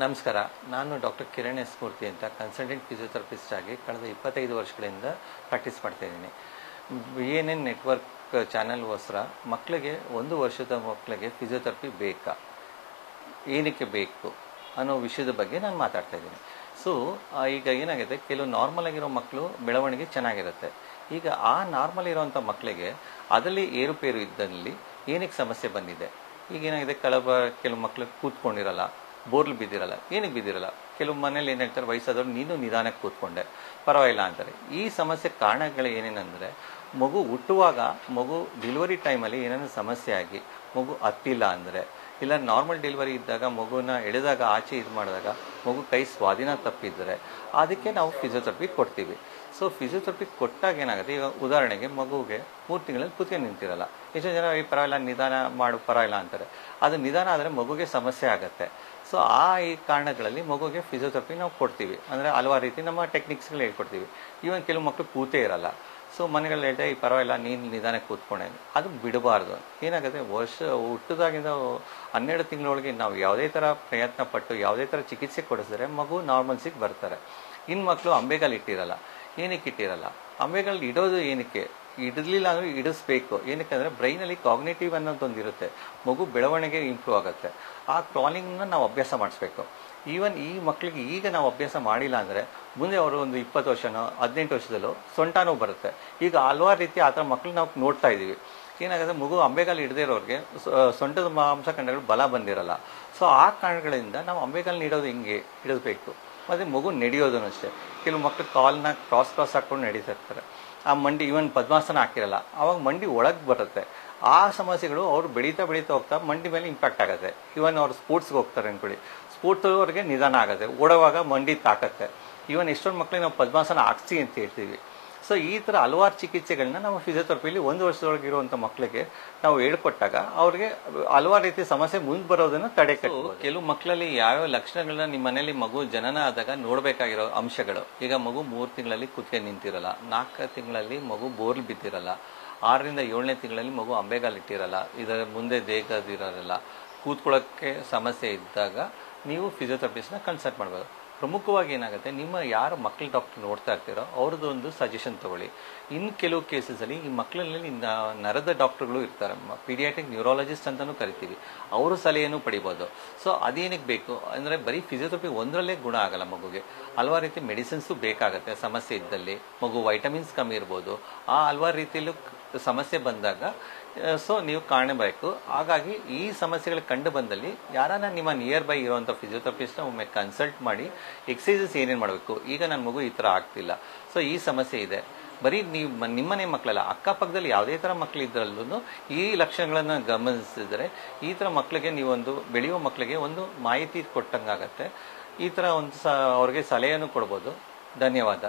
ನಮಸ್ಕಾರ. ನಾನು doctor Kiran S ಮೂರ್ತಿ ಅಂತ ಕನ್ಸಲ್ಟೆಂಟ್ ಫಿಸಿಯೋಥೆರಪಿಸ್ಟ್ ಆಗಿ ಕಳೆದ 25 ವರ್ಷಗಳಿಂದ ಪ್ರಾಕ್ಟೀಸ್ ಮಾಡ್ತಾಯಿದ್ದೀನಿ. BNN ನೆಟ್ವರ್ಕ್ ಚಾನಲ್ಗೋಸ್ಕರ ಮಕ್ಕಳಿಗೆ 1 ವರ್ಷದ ಮಕ್ಕಳಿಗೆ ಫಿಸಿಯೋಥೆರಪಿ ಬೇಕಾ, ಏನಕ್ಕೆ ಬೇಕು ಅನ್ನೋ ವಿಷಯದ ಬಗ್ಗೆ ನಾನು ಮಾತಾಡ್ತಾ ಇದ್ದೀನಿ. ಸೊ ಈಗ ಏನಾಗಿದೆ, ಕೆಲವು ನಾರ್ಮಲ್ ಆಗಿರೋ ಮಕ್ಕಳು ಬೆಳವಣಿಗೆ ಚೆನ್ನಾಗಿರುತ್ತೆ. ಈಗ ಆ ನಾರ್ಮಲ್ ಇರೋವಂಥ ಮಕ್ಕಳಿಗೆ ಅದರಲ್ಲಿ ಏರುಪೇರು ಇದ್ದಲ್ಲಿ ಏನಕ್ಕೆ ಸಮಸ್ಯೆ ಬಂದಿದೆ. ಈಗ ಏನಾಗಿದೆ, ಕೆಲವು ಮಕ್ಕಳು ಕೂತ್ಕೊಂಡಿರಲ್ಲ, ಬೋರ್ಲು ಬಿದ್ದಿರಲ್ಲ. ಏನಕ್ಕೆ ಬಿದ್ದಿರಲ್ಲ? ಕೆಲವು ಮನೇಲಿ ಏನು ಹೇಳ್ತಾರೆ, ವಯಸ್ಸಾದವ್ರು ನೀನು ನಿಧಾನಕ್ಕೆ ಕೂತ್ಕೊಂಡೆ ಪರವಾಗಿಲ್ಲ ಅಂತಾರೆ. ಈ ಸಮಸ್ಯೆ ಕಾರಣಗಳು ಏನೇನೆಂದರೆ, ಮಗು ಹುಟ್ಟುವಾಗ ಮಗು ಡೆಲಿವರಿ ಟೈಮಲ್ಲಿ ಏನೇನು ಸಮಸ್ಯೆ ಆಗಿ ಮಗು ಹತ್ತಿಲ್ಲ ಅಂದರೆ, ಇಲ್ಲ ನಾರ್ಮಲ್ ಡೆಲಿವರಿ ಇದ್ದಾಗ ಮಗುನ ಎಳೆದಾಗ ಆಚೆ ಇದು ಮಾಡಿದಾಗ ಮಗು ಕೈ ಸ್ವಾಧೀನ ತಪ್ಪಿದ್ದರೆ ಅದಕ್ಕೆ ನಾವು ಫಿಸಿಯೋಥೆರಪಿ ಕೊಡ್ತೀವಿ. ಸೊ ಫಿಸಿಯೋಥೆರಪಿ ಕೊಟ್ಟಾಗ ಏನಾಗುತ್ತೆ, ಈಗ ಉದಾಹರಣೆಗೆ ಮಗುವಿಗೆ 3 ತಿಂಗಳಲ್ಲಿ ಕೂತ್ಕೊಂಡು ನಿಂತಿರಲ್ಲ. ಎಷ್ಟೋ ಜನ ಈ ಪರವಾಗಿಲ್ಲ ನಿಧಾನ ಮಾಡು ಪರವಾಗಿಲ್ಲ ಅಂತಾರೆ. ಅದು ನಿಧಾನ ಆದರೆ ಮಗುಗೆ ಸಮಸ್ಯೆ ಆಗುತ್ತೆ. ಸೊ ಈ ಕಾರಣಗಳಲ್ಲಿ ಮಗುಗೆ ಫಿಸಿಯೋಥೆರಪಿ ನಾವು ಕೊಡ್ತೀವಿ. ಅಂದರೆ ಹಲವಾರು ರೀತಿ ನಮ್ಮ ಟೆಕ್ನಿಕ್ಸ್ಗಳು ಹೇಳ್ಕೊಡ್ತೀವಿ. ಈವನ್ ಕೆಲವು ಮಕ್ಕಳು ಕೂತೇ ಇರಲ್ಲ. ಸೊ ಮನೆಗಳಲ್ಲಿ ಹೇಳ್ತಾ ಈ ಪರವಾಗಿಲ್ಲ ನೀನು ನಿಧಾನಕ್ಕೆ ಕೂತ್ಕೊಂಡೆ, ಅದು ಬಿಡಬಾರ್ದು. ಏನಾಗುತ್ತೆ, ಹುಟ್ಟಿದಾಗಿಂದ 12 ತಿಂಗಳೊಳಗೆ ನಾವು ಯಾವುದೇ ಥರ ಪ್ರಯತ್ನ ಪಟ್ಟು ಯಾವುದೇ ಥರ ಚಿಕಿತ್ಸೆ ಕೊಡಿಸಿದ್ರೆ ಮಗು ನಾರ್ಮಲ್ಸಿಗೆ ಬರ್ತಾರೆ. ಇನ್ನು ಮಕ್ಕಳು ಅಂಬೆಗಾಲು ಇಟ್ಟಿರಲ್ಲ. ಏನಕ್ಕೆ ಇಟ್ಟಿರಲ್ಲ? ಅಂಬೆಗಾಲು ಇಡೋದು ಏನಕ್ಕೆ, ಇಡಲಿಲ್ಲ ಅಂದರೆ ಇಡಿಸ್ಬೇಕು. ಏನಕ್ಕೆ ಅಂದರೆ ಬ್ರೈನಲ್ಲಿ ಕಾಗ್ನೇಟಿವ್ ಅನ್ನೋದೊಂದು ಇರುತ್ತೆ. ಮಗು ಬೆಳವಣಿಗೆ ಇಂಪ್ರೂವ್ ಆಗುತ್ತೆ. ಆ ಕ್ರಾಲಿಂಗ್ನ ನಾವು ಅಭ್ಯಾಸ ಮಾಡಿಸ್ಬೇಕು. ಈವನ್ ಈ ಮಕ್ಕಳಿಗೆ ಈಗ ನಾವು ಅಭ್ಯಾಸ ಮಾಡಿಲ್ಲ ಅಂದರೆ ಮುಂದೆ ಅವರು ಒಂದು 20 ವರ್ಷನೋ 18 ವರ್ಷದಲ್ಲೋ ಸೊಂಟನೂ ಬರುತ್ತೆ. ಈಗ ಹಲವಾರು ರೀತಿ ಆ ಥರ ಮಕ್ಕಳು ನಾವು ನೋಡ್ತಾ ಇದ್ದೀವಿ. ಏನಾಗುತ್ತೆ, ಮಗು ಅಂಬೆಗಾಲು ಹಿಡದೇ ಇರೋರಿಗೆ ಸೊಂಟದ ಮಾಂಸಖಂಡಗಳು ಬಲ ಬಂದಿರಲ್ಲ. ಸೊ ಆ ಕಾರಣಗಳಿಂದ ನಾವು ಅಂಬೆಗಾಲು ಇಡೋದು ಹಿಂಗೆ ಇಡಬೇಕು. ಮತ್ತು ಮಗು ನಡೆಯೋದು ಅಷ್ಟೇ. ಕೆಲವು ಮಕ್ಕಳು ಕಾಲನ್ನ ಕ್ರಾಸ್ ಹಾಕ್ಕೊಂಡು ನಡೀತಾ ಇರ್ತಾರೆ. ಆ ಮಂಡಿ ಇವನ್ ಪದ್ಮಾಸನ ಹಾಕಿರಲ್ಲ, ಆವಾಗ ಮಂಡಿ ಒಳಗೆ ಬರುತ್ತೆ. ಆ ಸಮಸ್ಯೆಗಳು ಅವರು ಬೆಳೀತಾ ಹೋಗ್ತಾ ಮಂಡಿ ಮೇಲೆ ಇಂಪ್ಯಾಕ್ಟ್ ಆಗುತ್ತೆ. ಇವನ್ ಅವ್ರು ಸ್ಪೋರ್ಟ್ಸ್ಗೆ ಹೋಗ್ತಾರೆ ಅಂದ್ಕೊಳ್ಳಿ, ಸ್ಪೋರ್ಟ್ಸ್ವರೆಗೆ ನಿಧಾನ ಆಗುತ್ತೆ, ಓಡುವಾಗ ಮಂಡಿ ತಾಕತ್ತೆ. ಇವನ್ ಎಷ್ಟೊಂದು ಮಕ್ಕಳಿಗೆ ನಾವು ಪದ್ಮಾಸನ ಹಾಕ್ಸಿ ಅಂತ ಹೇಳ್ತೀವಿ. ಸೊ ಈ ಥರ ಹಲವಾರು ಚಿಕಿತ್ಸೆಗಳನ್ನ ನಾವು ಫಿಸಿಯೋಥೆರಪಿಲಿ 1 ವರ್ಷದೊಳಗೆ ಇರುವಂಥ ಮಕ್ಕಳಿಗೆ ನಾವು ಹೇಳ್ಕೊಟ್ಟಾಗ ಅವ್ರಿಗೆ ಹಲವಾರು ರೀತಿ ಸಮಸ್ಯೆ ಮುಂದೆ ಬರೋದನ್ನು ತಡೆಗಟ್ಟಬಹುದು. ಕೆಲವು ಮಕ್ಕಳಲ್ಲಿ ಯಾವ್ಯಾವ ಲಕ್ಷಣಗಳನ್ನ ನಿಮ್ಮ ಮನೇಲಿ ಮಗು ಜನನ ಆದಾಗ ನೋಡಬೇಕಾಗಿರೋ ಅಂಶಗಳು, ಈಗ ಮಗು 3 ತಿಂಗಳಲ್ಲಿ ಕುತ್ತಿಗೆ ನಿಂತಿರಲ್ಲ, 4 ತಿಂಗಳಲ್ಲಿ ಮಗು ಬೋರ್ಲ್ ಬಿದ್ದಿರಲ್ಲ, 6ರಿಂದ 7ನೇ ತಿಂಗಳಲ್ಲಿ ಮಗು ಅಂಬೆಗಾಲು ಇಟ್ಟಿರಲ್ಲ, ಇದರ ಮುಂದೆ ದೇಹದಿರಲ್ಲ, ಕೂತ್ಕೊಳ್ಳೋಕ್ಕೆ ಸಮಸ್ಯೆ ಇದ್ದಾಗ ನೀವು ಫಿಸಿಯೋಥೆರಪಿಸ್ಟ್ನ ಕನ್ಸಲ್ಟ್ ಮಾಡ್ಬೋದು. ಪ್ರಮುಖವಾಗಿ ಏನಾಗುತ್ತೆ, ನಿಮ್ಮ ಯಾರು ಮಕ್ಕಳ ಡಾಕ್ಟರ್ ನೋಡ್ತಾ ಇರ್ತೀರೋ ಅವ್ರದ್ದು ಒಂದು ಸಜೆಷನ್ ತೊಗೊಳ್ಳಿ. ಇನ್ನು ಕೆಲವು ಕೇಸಸಲ್ಲಿ ಈ ಮಕ್ಕಳಲ್ಲಿ ನರದ ಡಾಕ್ಟರ್ಗಳು ಇರ್ತಾರೆ, ಪೀಡಿಯಾಟ್ರಿಕ್ ನ್ಯೂರಾಲಜಿಸ್ಟ್ ಅಂತಲೂ ಕರಿತೀವಿ, ಅವರು ಸಲಹೆಯನ್ನು ಪಡಿಬೋದು. ಸೊ ಅದೇನಕ್ಕೆ ಬೇಕು ಅಂದರೆ, ಬರೀ ಫಿಸಿಯೋಥೆರಪಿ ಒಂದರಲ್ಲೇ ಗುಣ ಆಗಲ್ಲ. ಮಗುಗೆ ಹಲವಾರು ರೀತಿ ಮೆಡಿಸಿನ್ಸು ಬೇಕಾಗುತ್ತೆ. ಸಮಸ್ಯೆ ಇದ್ದಲ್ಲಿ ಮಗು ವೈಟಮಿನ್ಸ್ ಕಮ್ಮಿ ಇರ್ಬೋದು, ಆ ಹಲವಾರು ರೀತಿಯಲ್ಲೂ ಸಮಸ್ಯೆ ಬಂದಾಗ ಸೊ ನೀವು ಕಾಣಬೇಕು. ಹಾಗಾಗಿ ಈ ಸಮಸ್ಯೆಗಳು ಕಂಡು ಬಂದಲ್ಲಿ ಯಾರನ್ನ ನಿಮ್ಮ ನಿಯರ್ ಬೈ ಇರುವಂಥ ಫಿಸಿಯೋಥೆರಪಿಸ್ಟ್ನ ಒಮ್ಮೆ ಕನ್ಸಲ್ಟ್ ಮಾಡಿ ಎಕ್ಸಸೈಸಸ್ ಏನೇನು ಮಾಡಬೇಕು. ಈಗ ನನ್ನ ಮಗು ಈ ಥರ ಆಗ್ತಿಲ್ಲ, ಸೊ ಈ ಸಮಸ್ಯೆ ಇದೆ. ಬರೀ ನೀವು ನಿಮ್ಮನೆ ಮಕ್ಕಳಲ್ಲ, ಅಕ್ಕಪಕ್ಕದಲ್ಲಿ ಯಾವುದೇ ಥರ ಮಕ್ಕಳು ಇದ್ರಲ್ಲೂ ಈ ಲಕ್ಷಣಗಳನ್ನು ಗಮನಿಸಿದರೆ ಈ ಥರ ಮಕ್ಕಳಿಗೆ ನೀವೊಂದು ಬೆಳೆಯುವ ಮಕ್ಕಳಿಗೆ ಒಂದು ಮಾಹಿತಿ ಕೊಟ್ಟಂಗಾಗತ್ತೆ. ಈ ಥರ ಒಂದು ಅವ್ರಿಗೆ ಸಲಹೆಯನ್ನು ಕೊಡ್ಬೋದು. ಧನ್ಯವಾದ.